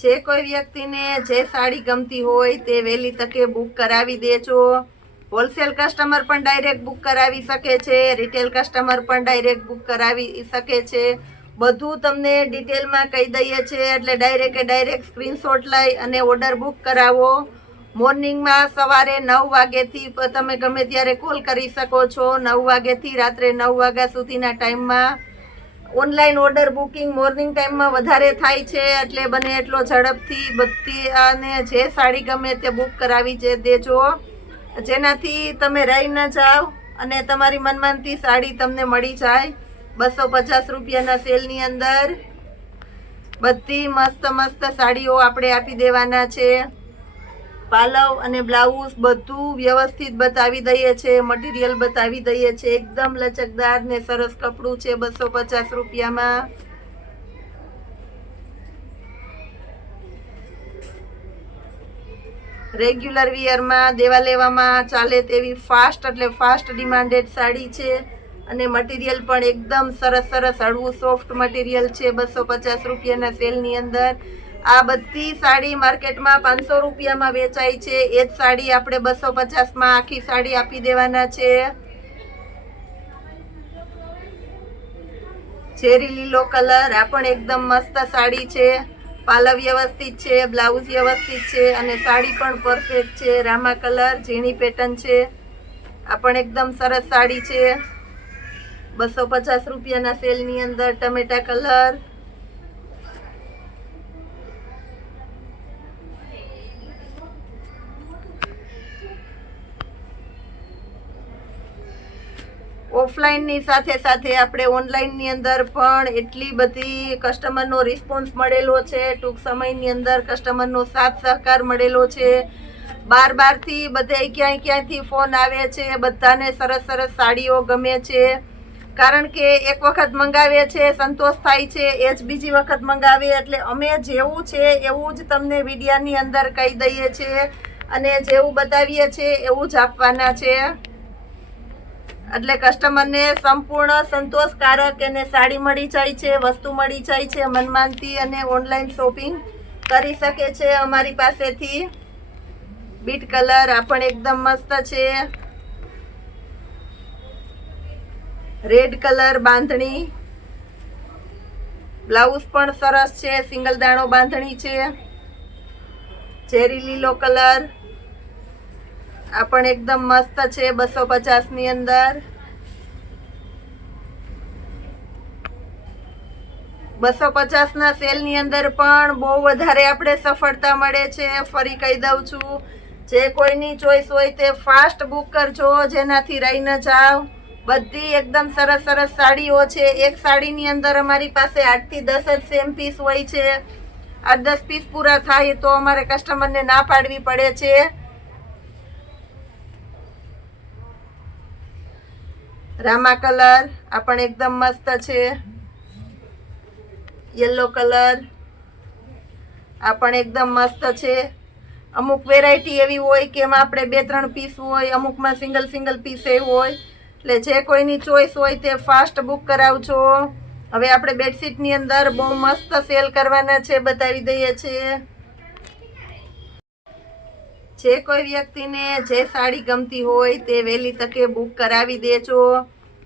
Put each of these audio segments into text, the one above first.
જે કોઈ વ્યક્તિને જે સાડી ગમતી હોય તે વહેલી તકે બુક કરાવી દેજો। હોલસેલ કસ્ટમર પણ ડાયરેક્ટ બુક કરાવી શકે છે, રિટેલ કસ્ટમર પણ ડાયરેક્ટ બુક કરાવી શકે છે। બધું તમને ડિટેલમાં કહી દઈએ છીએ, એટલે ડાયરેક્ટ સ્ક્રીનશોટ લઈ અને ઓર્ડર બુક કરાવો। મોર્નિંગમાં સવારે 9 વાગ્યાથી તમે ગમે ત્યારે કોલ કરી શકો છો। 9 વાગ્યાથી રાત્રે 9 વાગ્યા સુધીના ટાઈમમાં ઓનલાઈન ઓર્ડર બુકિંગ મોર્નિંગ ટાઈમમાં વધારે થાય છે, એટલે બને એટલો ઝડપથી બધી અને જે સાડી ગમે તે બુક કરાવી દેજો, જેનાથી તમે રહી ન જાઓ અને તમારી મનમાનતી સાડી તમને મળી જાય। 250 રૂપિયાના સેલની અંદર બધી મસ્ત સાડીઓ આપણે આપી દેવાના છે। પાલવ અને બ્લાઉઝ બધું વ્યવસ્થિત બતાવી દઈએ છે, મટીરિયલ બતાવી દઈએ છે। એકદમ લચકદાર ને સરસ કપડું છે 250 રૂપિયામાં। રેગ્યુલર વિયરમાં દેવા લેવામાં ચાલે તેવી ફાસ્ટ એટલે ફાસ્ટ ડિમાન્ડેડ સાડી છે, અને મટીરિયલ પણ એકદમ સરસ હળવું સોફ્ટ મટીરિયલ છે 250 રૂપિયાના સેલની અંદર। આ બધી સાડી માર્કેટમાં 500 રૂપિયામાં વેચાય છે, એ જ સાડી આપણે 250માં આખી સાડી આપી દેવાના છે। ચેરી લીલો કલર, આ પણ એકદમ મસ્ત સાડી છે। પાલવ વ્યવસ્થિત છે, બ્લાઉઝ વ્યવસ્થિત છે, અને સાડી પણ પરફેક્ટ છે। રામા કલર ઝીણી પેટર્ન છે, આ પણ એકદમ સરસ સાડી છે 250 રૂપિયાના સેલની અંદર। ટમેટા કલર, ઓફલાઈનની સાથે આપણે ઓનલાઈનની અંદર પણ એટલી બધી કસ્ટમરનો રિસ્પોન્સ મળેલો છે, ટૂંક સમયની અંદર કસ્ટમરનો સાથ સહકાર મળેલો છે। બારથી બધે ક્યાંયથી ફોન આવે છે, બધાને સરસ સાડીઓ ગમે છે, કારણ કે એક વખત મંગાવે છે સંતોષ થાય છે, એ જ બીજી વખત મંગાવે, એટલે અમે જેવું છે એવું જ તમને વિડીયાની અંદર કહી દઈએ છીએ, અને જેવું બતાવીએ છીએ એવું જ આપવાના છે, એટલે કસ્ટમરને સંપૂર્ણ સંતોષકારક એને સાડી મળી જાય છે, વસ્તુ મળી જાય છે, મનમાનથી અને ઓનલાઈન શોપિંગ કરી શકે છે અમારી પાસેથી। બીટ કલર, આ પણ એકદમ મસ્ત છે। રેડ કલર બાંધણી, બ્લાઉઝ પણ સરસ છે, સિંગલ દાણો બાંધણી છે। ચેરી લીલો કલર, આ પણ એકદમ મસ્ત છે 250ની અંદર। 250ના સેલની અંદર પણ બહુ વધારે આપણે સફળતા મળે છે। ફરી કહી દઉં છું, જે કોઈની ચોઈસ હોય તે ફાસ્ટ બુક કરજો, જેનાથી રહી ન જાઓ। બધી એકદમ સરસ સાડીઓ છે। એક સાડીની અંદર અમારી પાસે 8 થી 10 જ સેમ પીસ હોય છે। 8-10 પીસ પૂરા થાય તો અમારે કસ્ટમરને ના પાડવી પડે છે। રામા કલર, આ પણ એકદમ મસ્ત છે। યલો કલર, આ પણ એકદમ મસ્ત છે। અમુક વેરાયટી એવી હોય કે એમાં આપણે 2-3 પીસ હોય, અમુકમાં સિંગલ પીસ એવું હોય, એટલે જે કોઈની ચોઈસ હોય તે ફાસ્ટ બુક કરાવજો। હવે આપણે બેડશીટની અંદર બહુ મસ્ત સેલ કરવાના છે, બતાવી દઈએ છીએ। જે કોઈ વ્યક્તિને જે સાડી ગમતી હોય તે વહેલી તકે બુક કરાવી દેજો।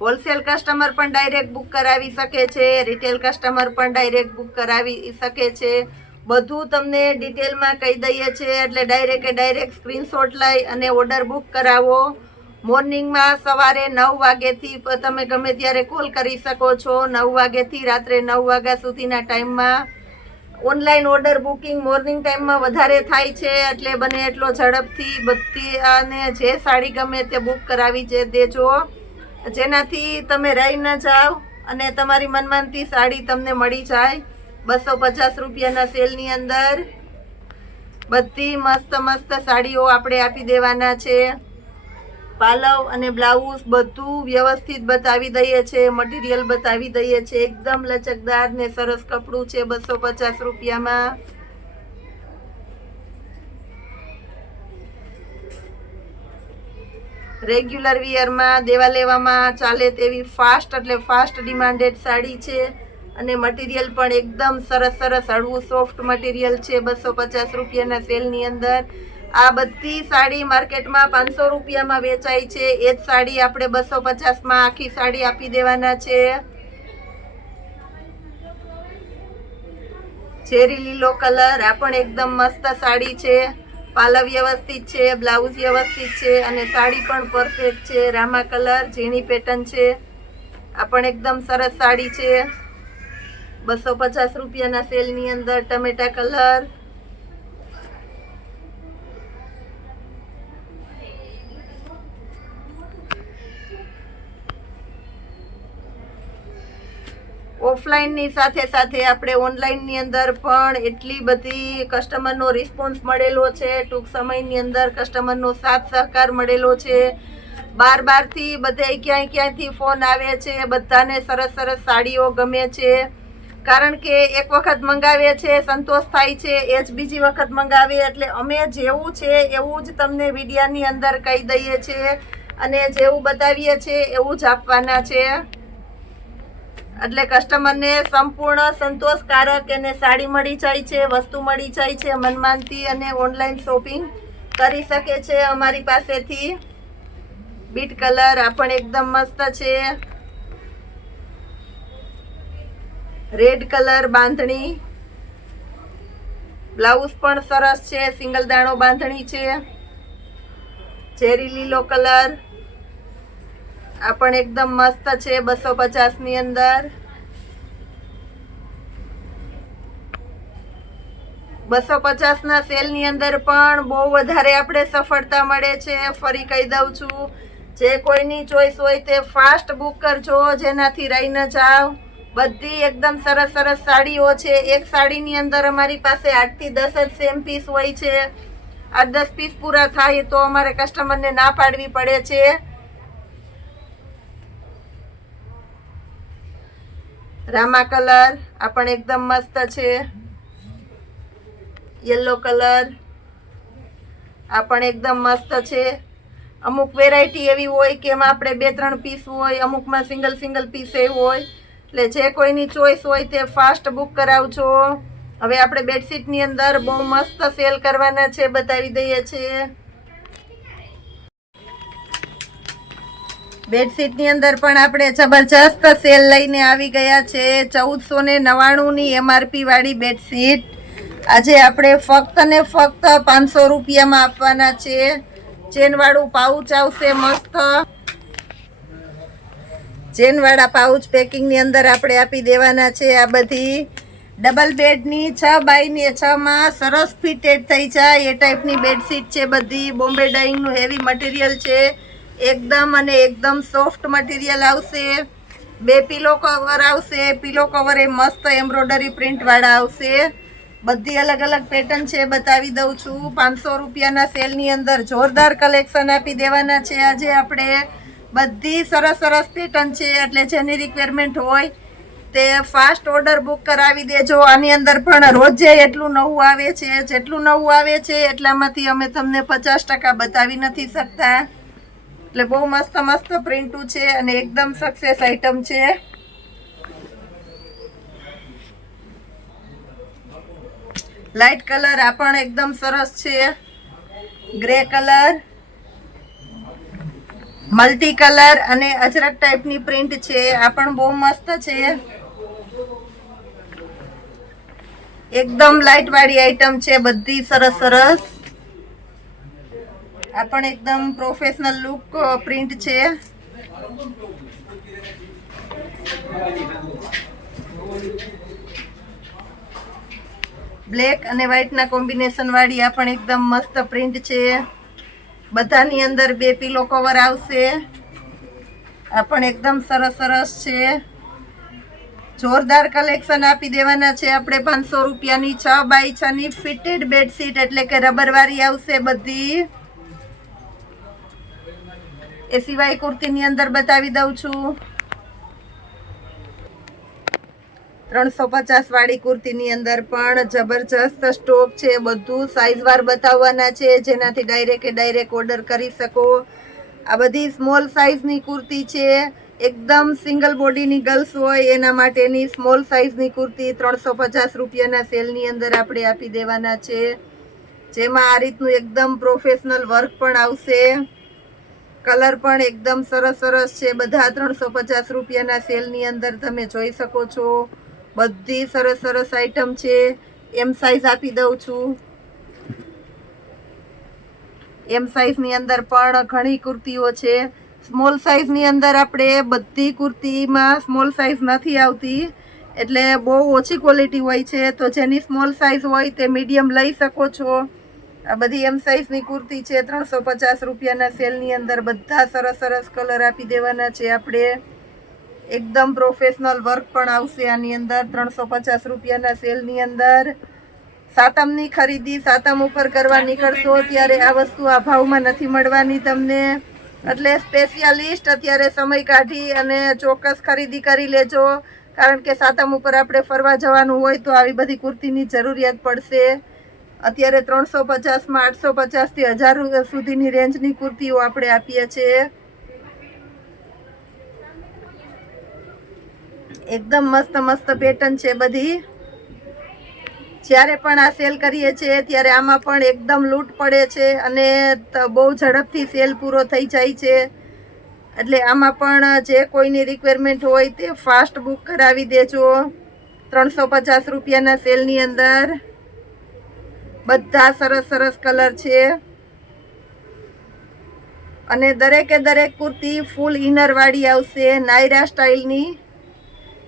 હોલસેલ કસ્ટમર પણ ડાયરેક્ટ બુક કરાવી શકે છે, રિટેલ કસ્ટમર પણ ડાયરેક્ટ બુક કરાવી શકે છે। બધું તમને ડિટેલમાં કહી દઈએ છીએ, એટલે ડાયરેક્ટ સ્ક્રીનશોટ લઈ અને ઓર્ડર બુક કરાવો। મોર્નિંગમાં સવારે 9 વાગ્યાથી તમે ગમે ત્યારે કોલ કરી શકો છો। 9 વાગ્યાથી રાત્રે 9 વાગ્યા સુધીના ટાઈમમાં ઓનલાઈન ઓર્ડર બુકિંગ મોર્નિંગ ટાઈમમાં વધારે થાય છે, એટલે બને એટલો ઝડપથી બધી અને જે સાડી ગમે તે બુક કરાવી દેજો, જેનાથી તમે રહી ન જાઓ અને તમારી મનમાનતી સાડી તમને મળી જાય। 250 રૂપિયાના સેલની અંદર બધી મસ્ત સાડીઓ આપણે આપી દેવાના છે। પાલવ અને બ્લાઉઝ બધું વ્યવસ્થિત બતાવી દઈએ છે, મટીરિયલ બતાવી દઈએ છે। એકદમ લચકદાર ને સરસ કપડું છે 250 રૂપિયામાં। રેગ્યુલર વિયરમાં દેવા લેવામાં ચાલે તેવી ફાસ્ટ એટલે ફાસ્ટ ડિમાન્ડેડ સાડી છે, અને મટીરિયલ પણ એકદમ સરસ સરસ હળવું સોફ્ટ મટીરિયલ છે 250 રૂપિયાના સેલની અંદર. આ બધી સાડી માર્કેટમાં 500 રૂપિયામાં વેચાય છે, એ જ સાડી આપણે 250માં આખી સાડી આપી દેવાના છે. ચેરી લીલો કલર, આ પણ એકદમ મસ્ત સાડી છે. પાલવ વ્યવસ્થિત છે, બ્લાઉઝ વ્યવસ્થિત છે અને સાડી પણ પરફેક્ટ છે. રામા કલર, ઝીણી પેટર્ન છે. આ પણ એકદમ સરસ સાડી છે 250 રૂપિયાના સેલની અંદર. ટમેટા કલર, ઓફલાઈનની સાથે સાથે આપણે ઓનલાઈનની અંદર પણ એટલી બધી કસ્ટમરનો રિસ્પોન્સ મળેલો છે. ટૂંક સમયની અંદર કસ્ટમરનો સાથ સહકાર મળેલો છે. બારથી બધે ક્યાંયથી ફોન આવે છે. બધાને સરસ સરસ સાડીઓ ગમે છે, કારણ કે એક વખત મંગાવે છે, સંતોષ થાય છે, એ જ બીજી વખત મંગાવે. એટલે અમે જેવું છે એવું જ તમને વિડીયાની અંદર કહી દઈએ છીએ અને જેવું બતાવીએ છીએ એવું જ આપવાના છે. એટલે કસ્ટમરને સંપૂર્ણ સંતોષકારક એને સાડી મળી જાય છે, વસ્તુ મળી જાય છે મનમાનથી, અને ઓનલાઈન શોપિંગ કરી શકે છે અમારી પાસેથી. બીટ કલર, આ પણ એકદમ મસ્ત છે. રેડ કલર બાંધણી, બ્લાઉઝ પણ સરસ છે, સિંગલ દાણો બાંધણી છે. ચેરી લીલો કલર, આ પણ એકદમ મસ્ત છે 250ની અંદર. 250ના સેલની અંદર પણ બહુ વધારે આપણે સફળતા મળે છે. ફરી કહી દઉં છું, જે કોઈની ચોઈસ હોય તે ફાસ્ટ બુક કરજો, જેનાથી રહી ન જાવ. બધી એકદમ સરસ સરસ સાડીઓ છે. એક સાડીની અંદર અમારી પાસે 8 થી 10 જ સેમ પીસ હોય છે. 8-10 પીસ પૂરા થાય તો અમારે કસ્ટમરને ના પાડવી પડે છે. રામા કલર, આ પણ એકદમ મસ્ત છે. યલો કલર, આ પણ એકદમ મસ્ત છે. અમુક વેરાયટી એવી હોય કે એમાં આપણે 2-3 પીસ હોય, અમુકમાં સિંગલ પીસ એવું હોય. એટલે જે કોઈની ચોઈસ હોય તે ફાસ્ટ બુક કરાવજો. હવે આપણે બેડશીટની અંદર બહુ મસ્ત સેલ કરવાના છે, બતાવી દઈએ છીએ. બેડશીટની અંદર પણ આપણે જબરજસ્ત સેલ લઈને આવી ગયા છે. 1499ની MRP વાળી બેડશીટ આજે આપણે ફક્ત ને ફક્ત 500 રૂપિયામાં આપવાના છે. ચેનવાળું પાઉચ આવશે મસ્ત. ચેનવાળા પાઉચ પેકિંગની અંદર આપણે આપી દેવાના છે. આ બધી ડબલ બેડની 6x6માં સરસ ફિટેડ થઈ જાય એ ટાઈપની બેડશીટ છે બધી. બોમ્બે ડાઇંગનું હેવી મટીરિયલ છે એકદમ, અને એકદમ સોફ્ટ મટીરિયલ આવશે. 2 પિલો કવર આવશે. પિલો કવર એ મસ્ત એમ્બ્રોડરી પ્રિન્ટવાળા આવશે. બધી અલગ અલગ પેટર્ન છે, બતાવી દઉં છું. 500 રૂપિયાના સેલની અંદર જોરદાર કલેક્શન આપી દેવાના છે આજે આપણે. બધી સરસ સરસ પેટર્ન છે, એટલે જેની રિક્વાયરમેન્ટ હોય તે ફાસ્ટ ઓર્ડર બુક કરાવી દેજો. આની અંદર પણ રોજે એટલું નવું આવે છે, જેટલું નવું આવે છે એટલામાંથી અમે તમને 50% બતાવી નથી શકતા. એટલે બહુ મસ્ત મસ્ત પ્રિન્ટું છે અને એકદમ સક્સેસ આઈટમ છે. લાઇટ કલર, આ પણ એકદમ સરસ છે. ગ્રે કલર, મલ્ટી કલર અને અજરક ટાઈપની પ્રિન્ટ છે. આ પણ બહુ મસ્ત છે. એકદમ લાઇટ વાળી આઈટમ છે, બધી સરસ સરસ. આ પણ એકદમ પ્રોફેશનલ લુક પ્રિન્ટ છે. બ્લેક અને વ્હાઈટના કોમ્બિનેશન વાળી આ પણ એકદમ મસ્ત પ્રિન્ટ છે. બધાની અંદર 2 પિલો કવર આવશે. આ પણ એકદમ સરસ સરસ છે. જોરદાર કલેક્શન આપી દેવાના છે આપણે. 500 રૂપિયાની 6x6ની ફિટેડ બેડશીટ, એટલે કે રબરવાળી આવશે બધી. એ સિવાય કુર્તીની અંદર બતાવી દઉં છું. 350 વાળી કુર્તીની અંદર પણ જબરજસ્ત સ્ટોક છે. બધું સાઇઝવાર બતાવવાના છે, જેનાથી ડાયરેક્ટ ઓર્ડર કરી શકો. આ બધી સ્મોલ સાઇઝની કુર્તી છે. એકદમ સિંગલ બોડીની ગર્લ્સ હોય એના માટેની સ્મોલ સાઇઝની કુર્તી 350 રૂપિયાના સેલની અંદર આપણે આપી દેવાના છે, જેમાં આ રીતનું એકદમ પ્રોફેશનલ વર્ક પણ આવશે. કલર પણ એકદમ સરસ સરસ છે. બધા 350 રૂપિયાના સેલની અંદર તમે જોઈ શકો છો. બધી સરસ સરસ આઈટમ છે. એમ સાઇઝ આપી દઉં છું. એમ સાઇઝની અંદર પણ ઘણી કુર્તીઓ છે. સ્મોલ સાઇઝની અંદર આપણે બધી કુર્તીમાં સ્મોલ સાઇઝ નથી આવતી, એટલે બહુ ઓછી ક્વોલિટી હોય છે. તો જેની સ્મોલ સાઇઝ હોય તે મીડિયમ લઈ શકો છો. આ બધી એમ સાઇઝની કુર્તી છે 350 રૂપિયાના સેલની અંદર. બધા સરસ સરસ કલર આપી દેવાના છે આપણે. એકદમ પ્રોફેશનલ વર્ક પણ આવશે આની અંદર 350 રૂપિયાના સેલની અંદર. સાતમની ખરીદી સાતમ ઉપર કરવા નીકળશો ત્યારે આ વસ્તુ આ ભાવમાં નથી મળવાની તમને, એટલે સ્પેશિયાલિસ્ટ અત્યારે સમય કાઢી અને ચોક્કસ ખરીદી કરી લેજો, કારણ કે સાતમ ઉપર આપણે ફરવા જવાનું હોય તો આવી બધી કુર્તીની જરૂરિયાત પડશે. અત્યારે 350માં 850 થી 1000 સુધીની રેન્જની કુર્તીઓ આપણે આપીએ છીએ. એકદમ મસ્ત મસ્ત પેટર્ન છે બધી. જ્યારે પણ આ સેલ કરીએ છીએ ત્યારે આમાં પણ એકદમ લૂંટ પડે છે અને બહુ ઝડપથી સેલ પૂરો થઈ જાય છે. એટલે આમાં પણ જે કોઈની રિક્વાયરમેન્ટ હોય તે ફાસ્ટ બુક કરાવી દેજો. 350 રૂપિયાના સેલની અંદર બધા સરસ સરસ કલર છે અને દરેકે દરેક કુર્તી ફૂલ ઇનરવાળી આવશે, નાયરા સ્ટાઇલની.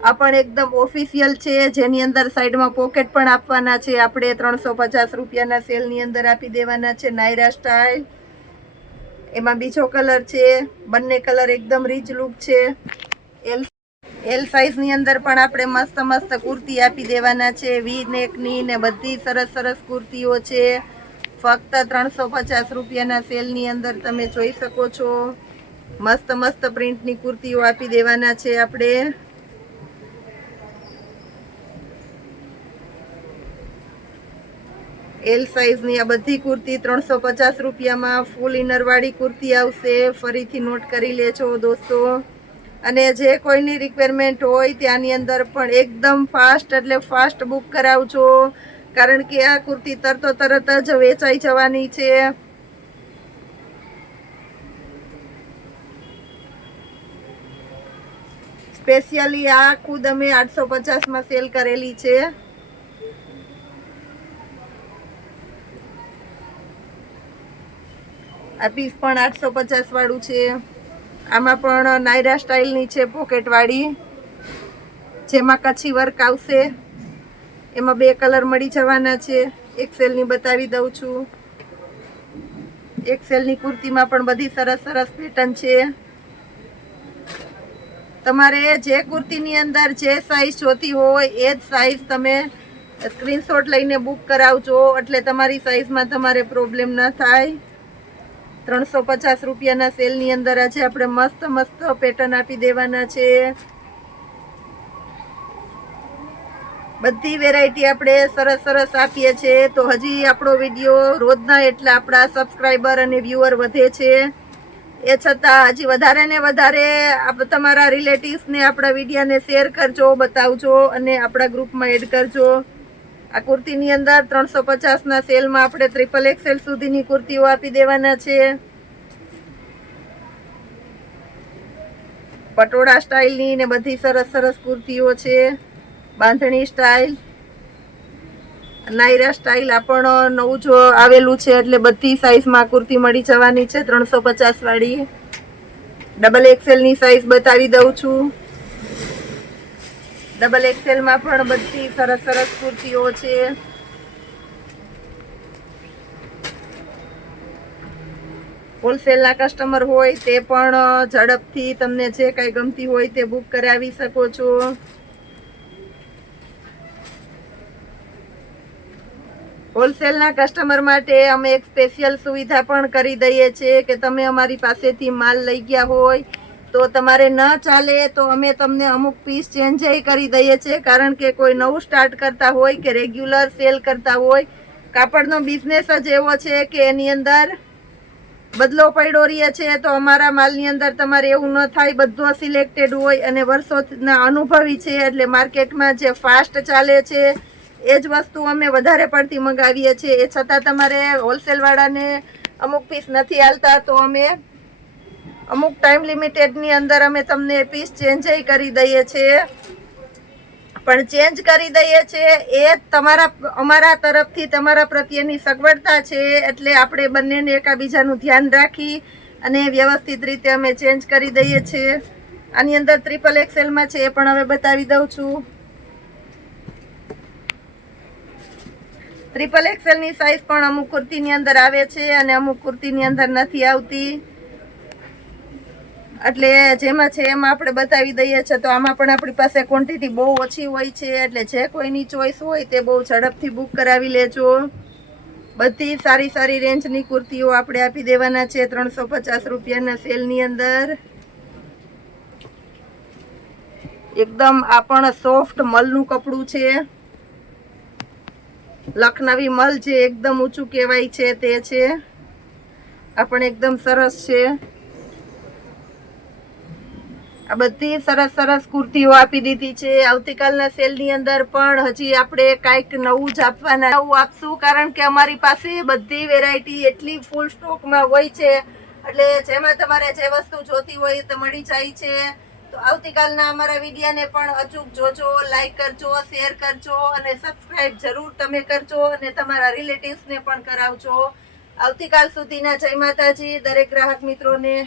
આ પણ એકદમ ઓફિશિયલ છે, જેની અંદર સાઈડમાં પોકેટ પણ આપવાના છે. આપણે 350 રૂપિયાના સેલની અંદર આપી દેવાના છે નાયરા સ્ટાઇલ. એમાં બીજો કલર છે. બંને કલર એકદમ રીચ લુક છે. એલ સાઇઝની અંદર પણ આપણે મસ્ત મસ્ત કુર્તી આપી દેવાના છે. વી નેકની ને બધી સરસ સરસ કુર્તીઓ છે. ફક્ત 350 રૂપિયાના સેલની અંદર તમે જોઈ શકો છો. મસ્ત મસ્ત પ્રિન્ટની કુર્તીઓ આપી દેવાના છે આપણે. એલ સાઇઝની આ બધી કુર્તી 350 રૂપિયામાં ફૂલ ઇનરવાળી કુર્તી આવશે. ફરીથી નોટ કરી લેજો દોસ્તો. અને જે કોઈની રિક્વાયરમેન્ટ હોય ત્યાંની અંદર પણ એકદમ ફાસ્ટ, એટલે ફાસ્ટ બુક કરાવજો, કારણ કે આ કુર્તી તરત જ વેચાઈ જવાની છે. સ્પેશિયલી આ ખુદ અમે 850માં સેલ કરેલી છે. આ પીસ પણ 850 વાળું છે. આમાં પણ નાયરા સ્ટાઇલની છે, પોકેટ વાળી, જેમાં કચ્છી વર્ક આવશે. એમાં 2 કલર મળી જવાના છે. એક્સેલની બતાવી દઉં છું. એક્સેલની કુર્તીમાં પણ બધી સરસ સરસ પેટર્ન છે. તમારે જે કુર્તીની અંદર જે સાઈઝ જોતી હોય એ જ સાઈઝ તમે સ્ક્રીનશોટ લઈને બુક કરાવજો, એટલે તમારી સાઈઝમાં તમારે પ્રોબ્લેમ ન થાય. 350 રૂપિયાના સેલની અંદર આજે આપણે મસ્ત મસ્ત પેટર્ન આપી દેવાના છે. બધી વેરાયટી આપણે સરસ સરસ આપીએ છીએ. તો હજી આપણો વિડીયો રોજના એટલા આપણા સબસ્ક્રાઈબર અને વ્યુઅર વધે છે. એ છતાં હજી વધારે ને વધારે તમારા રિલેટિવ્સને આપણા વિડીયોને શેર કરજો, બતાવજો અને આપણા ગ્રુપમાં એડ કરજો. આ કુર્તીની અંદર 350ના સેલમાં આપણે XXL સુધીની કુર્તીઓ આપી દેવાના છે. પટોળા સ્ટાઇલની ને બધી સરસ સરસ કુર્તીઓ છે. બાંધણી સ્ટાઇલ, નાયરા સ્ટાઇલ આ પણ નવું જો આવેલું છે, એટલે બધી સાઈઝમાં કુર્તી મળી જવાની છે. 350 વાળી XXL ની સાઈઝ બતાવી દઉં છું. XXL માં પણ બધી સરસ સરસ કુર્તીઓ છે. હોલસેલના કસ્ટમર હોય તે પણ ઝડપથી તમને જે કાંઈ ગમતી હોય તે બુક કરાવી શકો છો. હોલસેલના કસ્ટમર માટે અમે એક સ્પેશિયલ સુવિધા પણ કરી દઈએ છીએ કે તમે અમારી પાસેથી માલ લઈ ગયા હોય તો તમારે ન ચાલે તો અમે તમને અમુક પીસ ચેન્જ કરી દઈએ છીએ, કારણ કે કોઈ નવું સ્ટાર્ટ કરતા હોય કે રેગ્યુલર સેલ કરતા હોય. કાપડનો બિઝનેસ જ એવો છે કે એની અંદર બદલો પડ્યો રહે છે. તો અમારા માલની અંદર તમારે એવું ન થાય, બધો સિલેક્ટેડ હોય અને વર્ષોના અનુભવી છે, એટલે માર્કેટમાં જે ફાસ્ટ ચાલે છે એ જ વસ્તુ અમે વધારે પડતી મંગાવીએ છીએ. એ છતાં તમારે હોલસેલવાળાને અમુક પીસ નથી હાલતા, તો અમે અમુક ટાઈમ લિમિટેડની અંદર અમે તમને પીસ ચેન્જ કરી દઈએ છીએ. પણ ચેન્જ કરી દઈએ છીએ એ અમારા તરફથી તમારા પ્રત્યેની સગવડતા છે. એટલે આપણે બંનેને એકાબીજાનું ધ્યાન રાખી અને વ્યવસ્થિત રીતે અમે ચેન્જ કરી દઈએ છીએ. આની અંદર XXL માં છે, એ પણ હવે બતાવી દઉં છું. XXL ની સાઈઝ પણ અમુક કુર્તીની અંદર આવે છે અને અમુક કુર્તીની અંદર નથી આવતી. એટલે જેમાં છે એમાં આપણે બતાવી દઈએ છીએ. તો આમાં પણ આપણી પાસે ક્વોન્ટિટી બહુ ઓછી હોય છે, એટલે જે કોઈની ચોઈસ હોય તે બહુ ઝડપથી બુક કરાવી લેજો. બધી સારી સારી રેન્જની કુર્તીઓ આપણે આપી દેવાના છે 350 રૂપિયાના સેલની અંદર. એકદમ આ પણ સોફ્ટ મલનું કપડું છે. લખનવી મલ જે એકદમ ઊંચું કહેવાય છે તે છે. આ પણ એકદમ સરસ છે. આ બધી સરસ સરસ કુર્તીઓ આપી દીધી છે. આવતીકાલના સેલની અંદર પણ હજી આપણે કાંઈક નવું જ આપશું, કારણ કે અમારી પાસે બધી વેરાયટી એટલી ફૂલ સ્ટોકમાં હોય છે, એટલે જેમાં તમારે જે વસ્તુ જોતી હોય તે મળી જાય છે. તો આવતીકાલના અમારા વિડીયોને પણ અચૂક જોજો, લાઈક કરજો, શેર કરજો અને સબસ્ક્રાઈબ જરૂર તમે કરજો અને તમારા રિલેટિવ્સને પણ કરાવજો. આવતીકાલ સુધીના જય માતાજી દરેક ગ્રાહક મિત્રોને.